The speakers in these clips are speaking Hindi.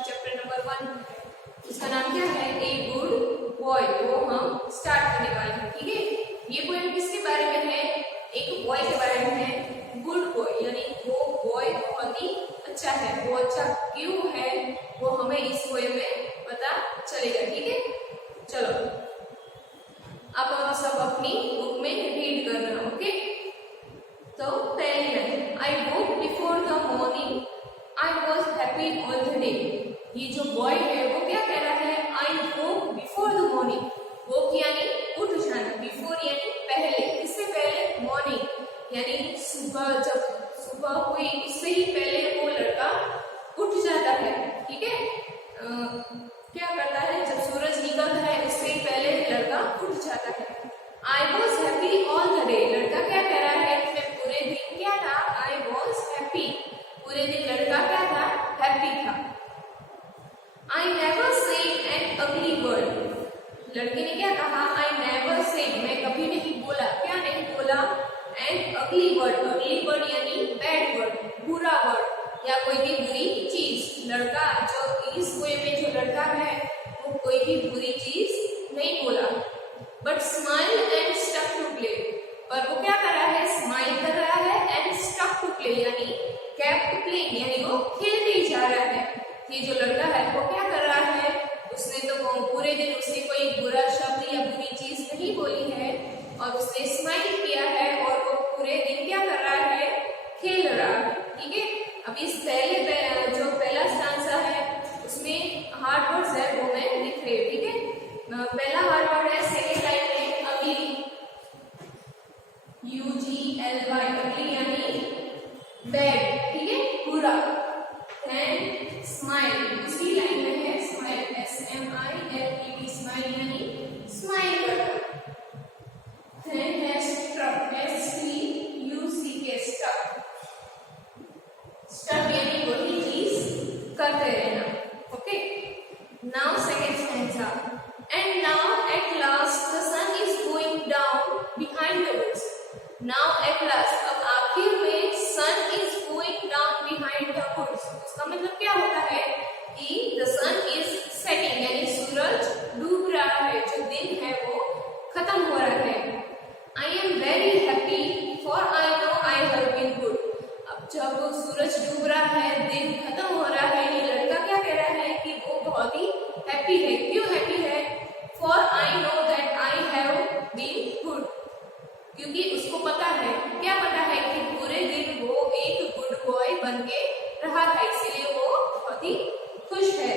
चैप्टर नंबर 1 है, उसका नाम क्या है, ए गुड बॉय, वो हम स्टार्ट करने वाले हैं। ठीक है, ये पोएम किसके बारे में है, एक बॉय के बारे में है, गुड बॉय, यानी वो बॉय बहुत ही अच्छा है। वो अच्छा क्यों है वो हमें इस पोएम में पता चलेगा। ठीक है, चलो आप सब अपनी बुक में रीड करना। ओके, तो पहली line, I woke before the morning, I was happy all the day. ये जो बॉय है वो क्या कह रहा है, आई वोक बिफोर द मॉर्निंग, वोक यानी उठ जाना, बिफोर यानी पहले, इससे पहले, मॉर्निंग यानी सुबह, जब सुबह हुई उससे ही पहले वो लड़का उठ जाता है। ठीक है, क्या करता है, जब सूरज निकलता है उससे ही पहले लड़का उठ जाता है। I was happy all the day, लड़का क्या कह रहा है कि मैं पूरे दिन क्या था, आई वॉज हैप्पी, पूरे दिन लड़का क्या था, हैप्पी था। आई नेवर सेड एन अगली वर्ड, लड़के ने क्या कहा, आई नेवर सेड, मैं कभी नहीं बोला, क्या नहीं बोला, एन अगली वर्ड, अगली वर्ड यानी बैड वर्ड, बुरा वर्ड या कोई भी बुरी चीज। लड़का जो इस पोएम में जो लड़का है वो कोई भी बुरी चीज नहीं बोला। But smile and stuck to play, पर वो क्या कर रहा है, स्माइल कर रहा है, एंड स्टक टू प्ले यानी केप्ट प्लेइंग, यानी वो खेलते ही जा रहा है। ये जो लड़का है वो क्या कर रहा है, उसने तो पूरे दिन उसने कोई बुरा शब्द या बुरी चीज नहीं बोली है और उसने स्माइल किया है और वो पूरे दिन क्या कर रहा है, खेल रहा है। ठीक है, अब इस पहले जो पहला स्टांजा है उसमें हार्ड वर्ड्स है वो मैं लिख रही हूँ। ठीक है, पहला हार्ड वर्ड है सेकेंड लाइन में अगली, UGLY, अगली यानी बैड, ठीक है, बुरा। देन स्माइल, दूसरी लाइन में है स्माइल, SMILED, स्माइल यानी स्माइल करना। देन है स्ट्रक, STUCK, स्टक, स्टक यानी वही चीज करते रहना। Okay, now second stanza, and now at last the sun is going down behind the woods. Now at last, अब आखिर में sun is going down behind the woods, उसका मतलब क्या होता है कि the sun is setting, यानी सूरज डूब रहा है, जो दिन है वो खत्म हो रहा है। I am very happy for I know I have been good. अब जब सूरज डूब रहा है, दिन खत्म हो रहा है, ये लड़का क्या कह रहा है कि वो बहुत ही हैप्पी है। क्यों हैप्पी है, For I know that I have been good, क्योंकि उसको पता है, क्या पता है कि पूरे दिन वो एक गुड बॉय बन के रहा था, इसलिए वो बहुत ही खुश है।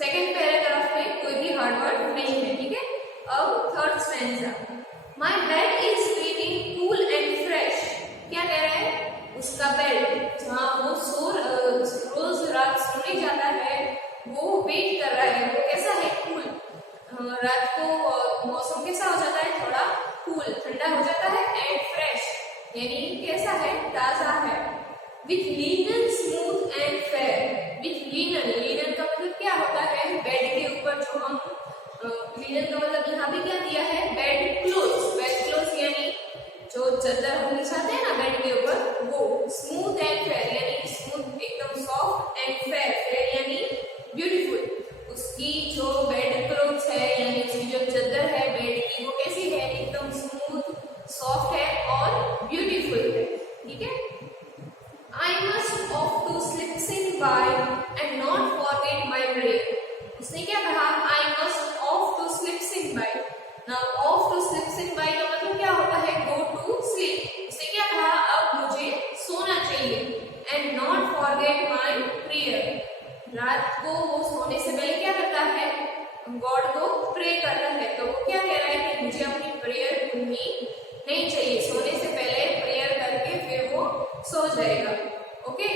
सेकेंड पैराग्राफ में कोई भी हार्ड वर्ड नहीं है। ठीक है, अब third stanza, My bed is feeling cool and fresh, क्या कह रहा है, उसका बेड जहाँ वो रोज रात सोने जाता है वो वेट कर रहा है, वो कैसा है, कूल, रात को मौसम कैसा हो जाता है, थोड़ा कूल, ठंडा हो जाता है, एंड फ्रेश यानी कैसा है, ताजा है। With linen smooth and fair, with linen, linen का मतलब क्या होता है, बेड के ऊपर जो हम, लिनन का मतलब यहाँ भी क्या दिया है, बेड क्लोथ, बेड क्लोथ यानी जो चादर हम बिछाते हैं ना बेड के ऊपर, वो। स्मूथ एंड फेयर यानी स्मूथ एकदम सॉफ्ट, एंड फेयर, फेयर यानी ब्यूटीफुल, उसकी जो बेड क्लोथ है यानी उसकी जो चादर है बेड की वो कैसी है, एकदम स्मूथ, सॉफ्ट है और ब्यूटीफुल है। ठीक है, I must off to slip sin by and not forget my prayer. उसने क्या कहा, I must off to slip sin by. Now off to slip sin by का मतलब क्या होता है, go to sleep. उसने क्या कहा, अब मुझे सोना चाहिए, and not forget my prayer. रात को वो सोने से पहले क्या करता है, गॉड को प्रे करता है, तो वो क्या कह रहा है कि मुझे अपनी प्रेयर भूलनी नहीं चाहिए, सोने से पहले प्रेयर करके फिर वो सो जाएगा। ओके,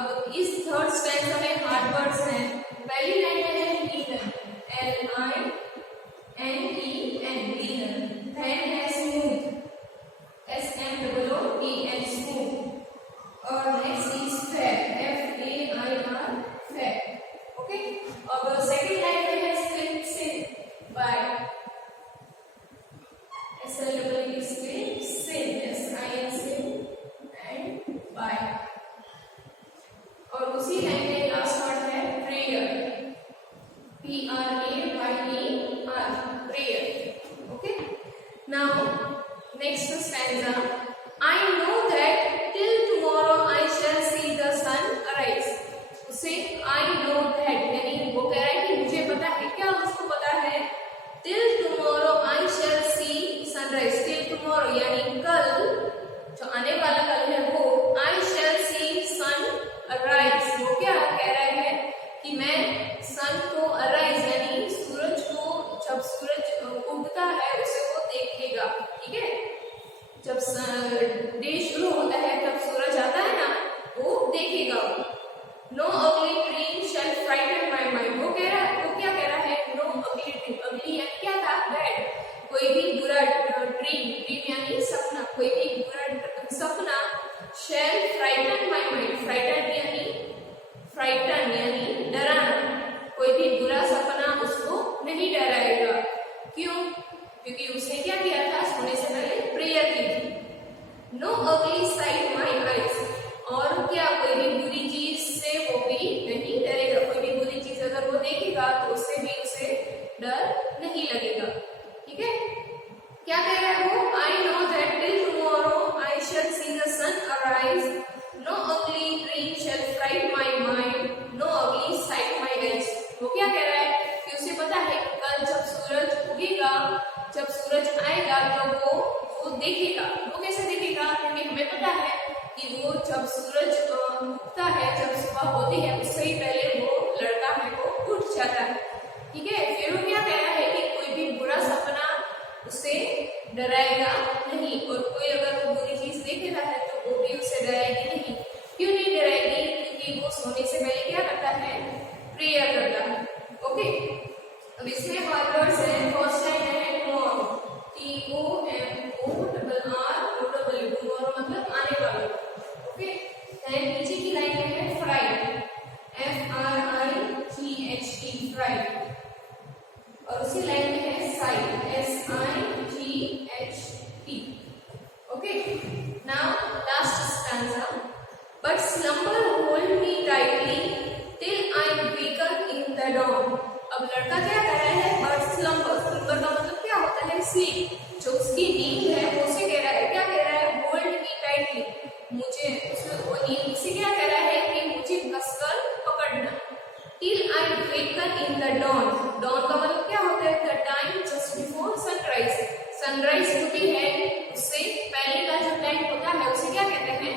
अब इस थर्ड स्टैंजा में हार्ड वर्ड्स हैं। पहली लाइन है linen, prayer, prayer. Okay. Now next stanza. I know that till tomorrow I shall see the sun arise. उसे I know that यानी वो कह रहा है कि मुझे पता है, क्या उसको पता है? Till tomorrow I shall see sunrise. Till tomorrow यानी कल, जो आने वाला कल है वो I shall see sun arise. वो क्या कह रहा है कि मैं सन को arise यानी सूरज को, जब सूरज उगता है उसे वो देखेगा. ठीक है, जब डे शुरू होता है तब सूरज आता है ना, वो देखेगा. No ugly dream shall frighten my mind. वो कह रहा है, वो क्या कह रहा है? No ugly dream. अगली यानी क्या था? बैड. कोई भी बुरा ड्रीम, ड्रीम यानी सपना, कोई भी बुरा सपना शैल फ्राइटन माय माइंड. फ्राइटन यानी डराना. कोई भी बुरा सपना उसको नहीं डराएगा. क्यों? क्योंकि उसने क्या किया था? सोने से पहले प्रेयर की थी. No ugly sight my eyes. और क्या? कोई भी बुरी चीज से वो भी नहीं डरेगा. कोई भी बुरी चीज अगर वो देखेगा तो उससे भी उसे डर नहीं लगेगा. ठीक है, क्या कह रहा है वो? I know that till tomorrow I shall see the sun arise. No ugly dream shall fright my mind. No ugly sight my eyes. वो क्या कह रहा है कि उसे पता है कि कल जब सूरज उगेगा, जब सूरज आएगा तो वो देखेगा. वो कैसे देखेगा? क्योंकि हमें पता है कि वो जब सूरज उगता है, जब सुबह होती है, उससे ही पहले वो लड़का है वो उठ जाता है. ठीक है, फिर वो क्या कह रहा है कि कोई भी बुरा सपना उसे डराएगा नहीं. और कोई अगर वो बुरी चीज देख रहा है तो वो भी उसे डराएगी नहीं. क्यों नहीं डराएगी? क्योंकि वो सोने से पहले क्या करता है? प्रेयर करता है. ओके, अब इसमें वर्ड्स है. फर्स्ट लाइन है टुमारो, TOMORROW. टुमारो मतलब आने वाला. ओके, देन नीचे की लाइन में है फ्राइडे, FRIGHT, फ्राइडे. और उसी लाइन में है side, SIGHT. Okay, now last stanza. But slumber hold me tightly till I waken in the dawn. अब लड़का क्या कर रहा है? बट स्लम्बर, स्लम्बर का मतलब क्या होता है? स्लीप. जो उसकी नींद है वो उसे कह रहा है, क्या कह रहा है? Hold me tightly. मुझे उसमें वो नींद उसे क्या कह रहा है कि मुझे कसकर पकड़ना. Till I waken in the dawn. Dawn का मतलब क्या होता है? The time just before sunrise. Sunrise होती है उससे पहले का जो टाइम होता है उसे क्या कहते हैं?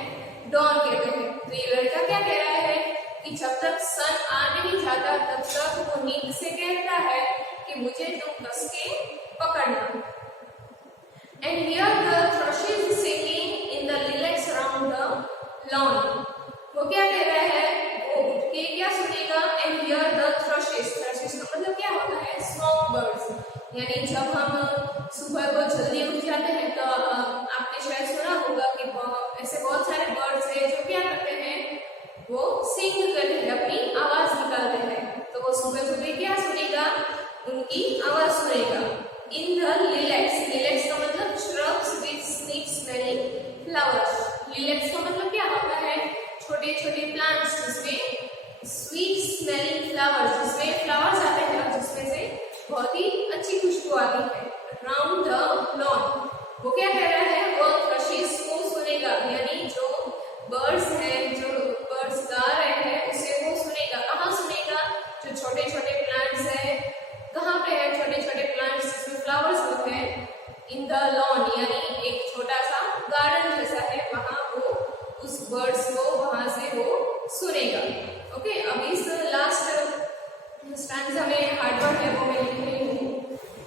डॉन कहते हैं. तो ये लड़का क्या कह रहा है कि जब तक सन आ नहीं जाता तब तक वो नींद से कहता है कि मुझे तुम कस के पकड़ना. And here the thrushes singing in the lilacs around the lawn. वो क्या कह रहा है? वो उठ के क्या सुनेगा? And here the thrushes. Thrushes का मतलब क्या होता है? Song birds. यानी जब हम सुबह को जल्दी उठ जाते हैं तो आपने शायद सुना होगा कि ऐसे बहुत सारे बर्ड्स हैं जो क्या करते हैं? वो सिंग करते हैं, अपनी आवाज निकालते हैं. तो वो सुबह सुबह क्या सुनेगा? उनकी आवाज सुनेगा. इन द लिलेक्स. लिलेक्स का मतलब shrubs with sweet smelling flowers. लिलेक्स का मतलब क्या होता है? छोटे छोटे प्लांट्स जिसमें स्वीट स्मेलिंग फ्लावर्स, जिसमें फ्लावर्स आते हैं और जिसमें से बहुत ही अच्छी खुशबू आती है. Round the lawn. वो क्या कह रहा है? वो थ्रशेस को सुनेगा, यानी जो बर्ड्स हैं, जो बर्ड्स गा रहे हैं उसे वो सुनेगा. कहाँ सुनेगा? जो छोटे छोटे प्लांट्स हैं. कहाँ पे है छोटे छोटे प्लांट्स जिसमें फ्लावर्स होते हैं? इन द लॉन, यानी एक छोटा सा गार्डन जैसा है, वहां वो उस बर्ड्स को वहां से वो सुनेगा. ओके, अब इस लास्ट स्टैंजा में हार्ड वर्ड है वो मैं लिख रही हूँ.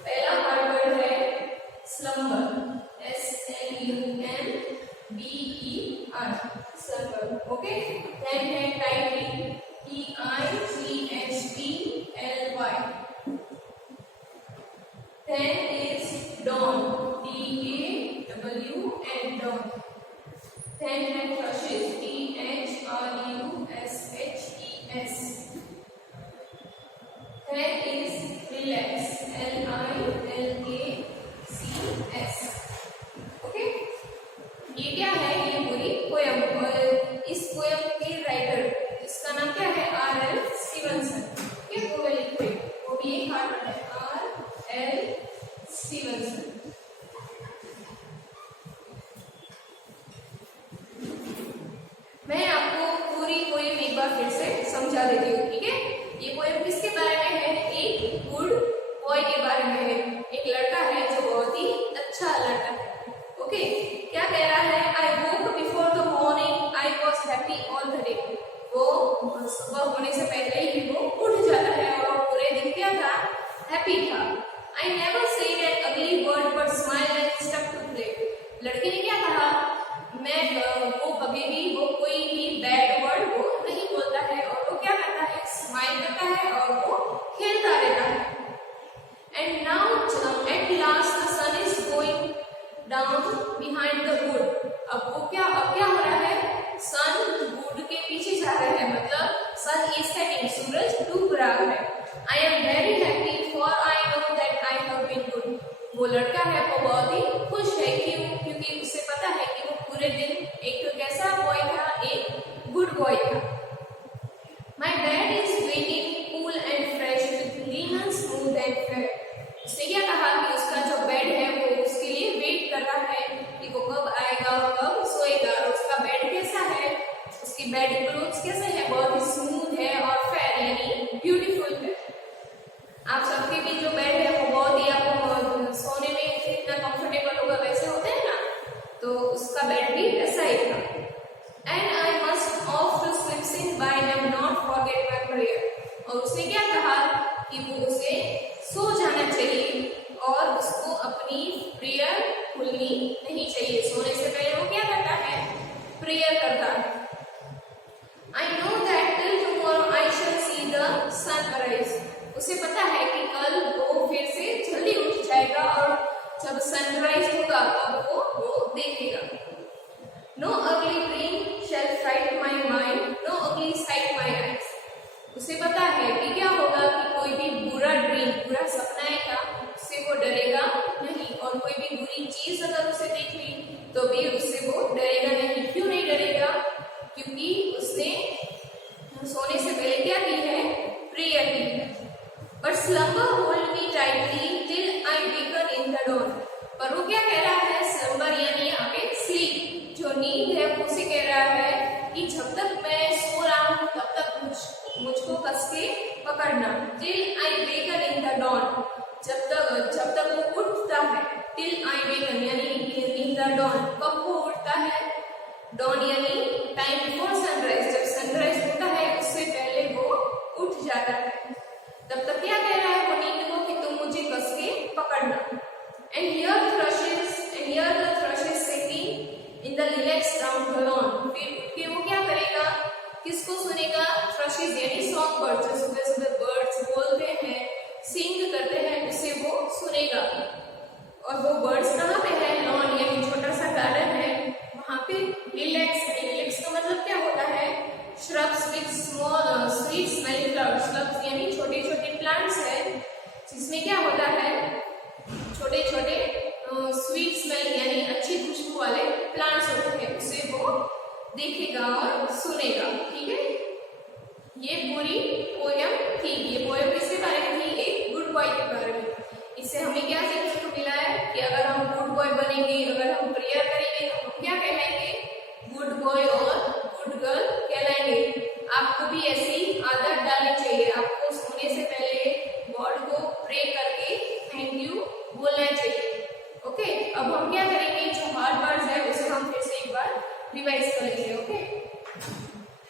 पहला हार्ड वर्ड है स्लम्बर, SLUMBER. है और वो खेलता रहता है। And now at last the sun is going down behind the wood. अब क्या हो रहा है, सन वुड के पीछे जा रहा है, मतलब सन इज सेटिंग, सूरज डूब रहा है। I am very happy for I know that I have been good. वो लड़का है वो बहुत ही खुश है, क्यों? क्योंकि उसे पता है कि वो पूरे दिन एक कैसा बॉय था, एक गुड बॉय था। My bed is waiting cool and fresh with linen smooth and fair. उसने क्या कहा कि उसका जो बेड है वो उसके लिए वेट कर रहा है कि वो कब आएगा और कब सोएगा। और उसका बेड कैसा है, उसकी बेड क्लोथ्स कैसे है, बहुत ही स्मूथ है और फेयर यानी ब्यूटीफुल है। आप सबके भी जो बेड है वो बहुत ही आपको सोने में इतना कंफर्टेबल होगा वैसे होते हैं ना, तो उसका बेड भी ऐसा ही था। And I must off to sleep since by and not forget my prayer. और उसने क्या कहा कि वो उसे सो जाना चाहिए और उसको अपनी प्रेयर भूलनी नहीं चाहिए। सोने से पहले वो क्या करता है, प्रेयर करता है। I know that till tomorrow I shall see the sun arise। उसे पता है कि कल वो फिर से जल्दी उठ जाएगा और जब सनराइज होगा तब वो देखेगा। No ugly dream shall fright my mind, no ugly sight my eyes। उसे पता है कि क्या होगा कि कोई भी बुरा ड्रीम, बुरा सपना आएगा उससे वो डरेगा नहीं, और कोई भी बुरी चीज अगर उसे देख ली तो भी उससे वो डरेगा नहीं। क्यों नहीं डरेगा? क्योंकि उसने सोने से पहले क्या की है, प्रेयर की है। But slumber hold me tightly till I waken in the dawn. पर वो क्या कह रहा है, स्लम्बर यानी यहाँ पे स्लीप, जो नींद है उसे कह रहा है कि जब तक मैं सो रहा हूँ तब तक मुझको कस के पकड़ना। Till I waken in the dawn, जब तक वो उठता है। टिल आई वेकन यानी इन द डॉन, कब वो उठता है, डॉन यानी टाइम बिफोर सनराइज, जब सनराइज होता है उससे पहले वो उठ जाता है। तब तक क्या कह रहा है वो नींद को कि तुम मुझे कस के पकड़ना। And hear the thrushes singing in the lilacs down the lawn. फिर वो क्या करेगा, किसको सुनेगा, थ्रशेस यानी सॉन्ग बर्ड्स, जो सुबह सुबह बर्ड्स बोलते हैं, सिंग करते हैं, उसे वो सुनेगा। और वो बर्ड्स कहाँ पे है, लॉन यानी छोटा सा गार्डन है, वहां पे लिलेक्स का मतलब क्या होता है, shrubs with small sweet smelling flowers. Shrubs यानी छोटे छोटे प्लांट्स है जिसमें क्या होता है, छोटे छोटे स्वीट स्मेलिंग यानी अच्छी खुशबू वाले प्लांट्स होते हैं, उसे वो देखेगा और सुनेगा। ठीक है, ये पूरी पोयम थी। ये पोयम किसके बारे में थी, एक गुड बॉय के बारे में। इससे हमें क्या सीखने को मिला है कि अगर हम गुड बॉय बनेंगे, अगर हम प्रेयर करेंगे तो हम क्या कहलाएंगे, गुड बॉय और गुड गर्ल कहलाएंगे। आपको भी ऐसी आदत डालनी चाहिए, आपको सोने से पहले गॉड को प्रे करके थैंक यू बोलना चाहिए। ओके, अब हम क्या करेंगे, जो हार्ड वर्ड्स है उसे हम फिर से एक बार रिवाइज करेंगे। ओके,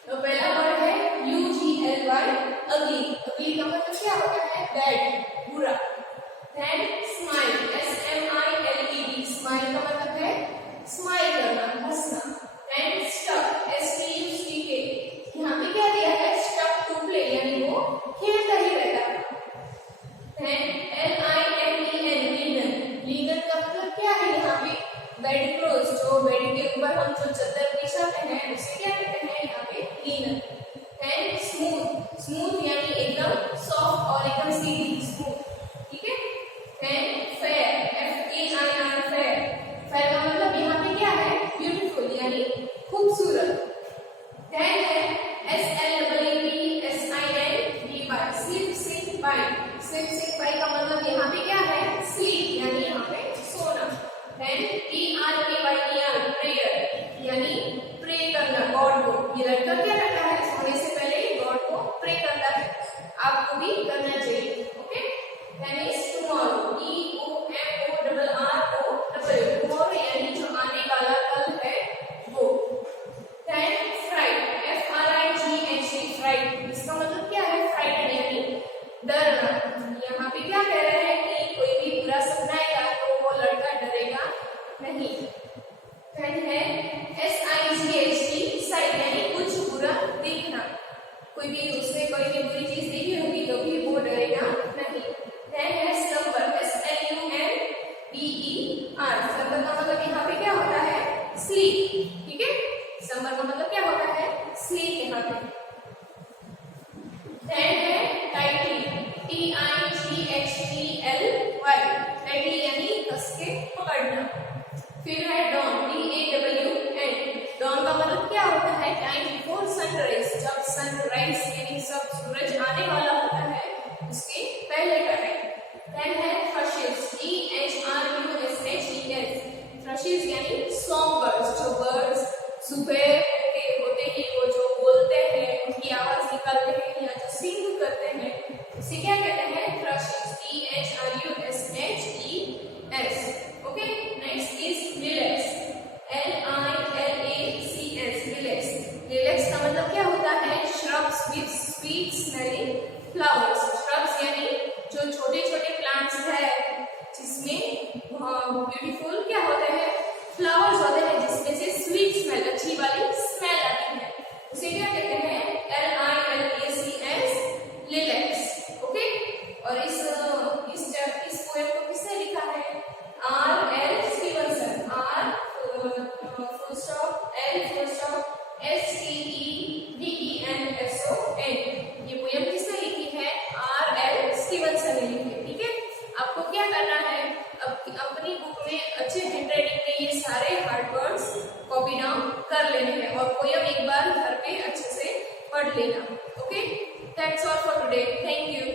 तो पहला वर्ड है UGLY, अगली। अगली का मतलब क्या होता है, बैड, बुरा। Then smile, SMILED, स्माइल का मतलब है स्माइल करना, हंसना। Then stuck, STUCK, यहाँ पे क्या दिया है, stuck to play यानी वो खेलता ही रहता है। Then LINEN, लिनन का मतलब क्या है, यहाँ पे बेड क्लोथ, जो बेड के ऊपर हम जो चादर बिछाते हैं उसे क्या कहते हैं, यहाँ पे लिनन। Then स्मूथ यानी एकदम सॉफ्ट और एकदम सीधी, स्मूथ। ठीक है। Then fair, FAIR, फेयर का मतलब यहाँ पे क्या है, ब्यूटीफुल यानी खूबसूरत। Then है SLEEPSINDY, स्लीप बाय का मतलब यहाँ पे क्या है, स्लीप यानी यहाँ पे सोना। Then PRAYER, प्रेयर यानी प्रे करना गॉड को। ये लड़का क्या करता है, सोने से पहले गॉड को प्रे करता है। आपको कोई भी बुरी चीज देखी होगी तो भी वो डरेगा नहीं। देन है slumber, SLUMBER। slumber का मतलब यहाँ पे क्या होता है? स्लीप। ठीक है, slumber का मतलब क्या होता है? स्लीप यहाँ पे। देन है tightly, TIGHTLY। tightly यानी कस के पकड़ना। फिर है dawn, DAWN। dawn का मतलब क्या होता है? टाइम बिफोर सनराइज, जब सनराइज यानी सब सूरज आने वाला होता है उसके पहले का टाइम। देन है thrushes, THRUSHES। thrushes यानी सॉन्ग बर्ड्स, जो बर्ड्स सुबह होते ही वो जो बोलते हैं, उनकी आवाज निकालते हैं या जो सिंग करते हैं, उसे क्या कहते हैं? thrushes, THRUSHES। Okay, next is lilacs, LILACS। lilacs, lilacs का मतलब क्या होता है? shrubs with sweet smelling flowers। shrubs यानी जो छोटे छोटे प्लांट्स है जिसमें ब्यूटीफुल क्या होते हैं? फ्लावर्स होते हैं जिसमें से स्वीट स्मेल, अच्छी वाली स्मेल आती है, उसे क्या कहते हैं? LILACS, lilacs। ओके, और इस पोएम को किसने लिखा है? R.L. स्टीवनसन। RLSTEVENSON। ये पोएम किसने लिखी है? R.L. स्टीवनसन ने लिखी है। ठीक है, आपको क्या करना है? अपनी बुक में अच्छे हैंडराइटिंग में ये सारे हार्ड वर्ड्स कॉपी डाउन कर लेने हैं और पोएम एक बार घर पे अच्छे से पढ़ लेना। Okay, that's all for today. Thank you.